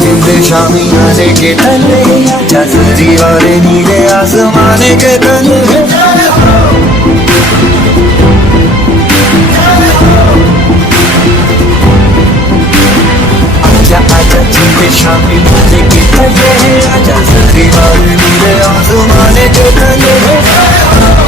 जिंदे शामी आने के तले आजा जरी वाले नीले आसमाने के तले आजा आजा जिंदे शामी आने के तले आजा जरी वाले नीले आसमाने के तले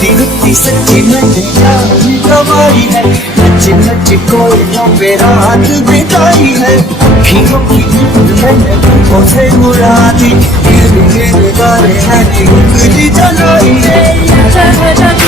दिखती सच्ची नैया कमाई है नच नच कोयलों पे रात बिताई है अखियों की नींद मैंने आंखों से उड़ा दी गिर गिर गाने मैंने उंगली जलाई है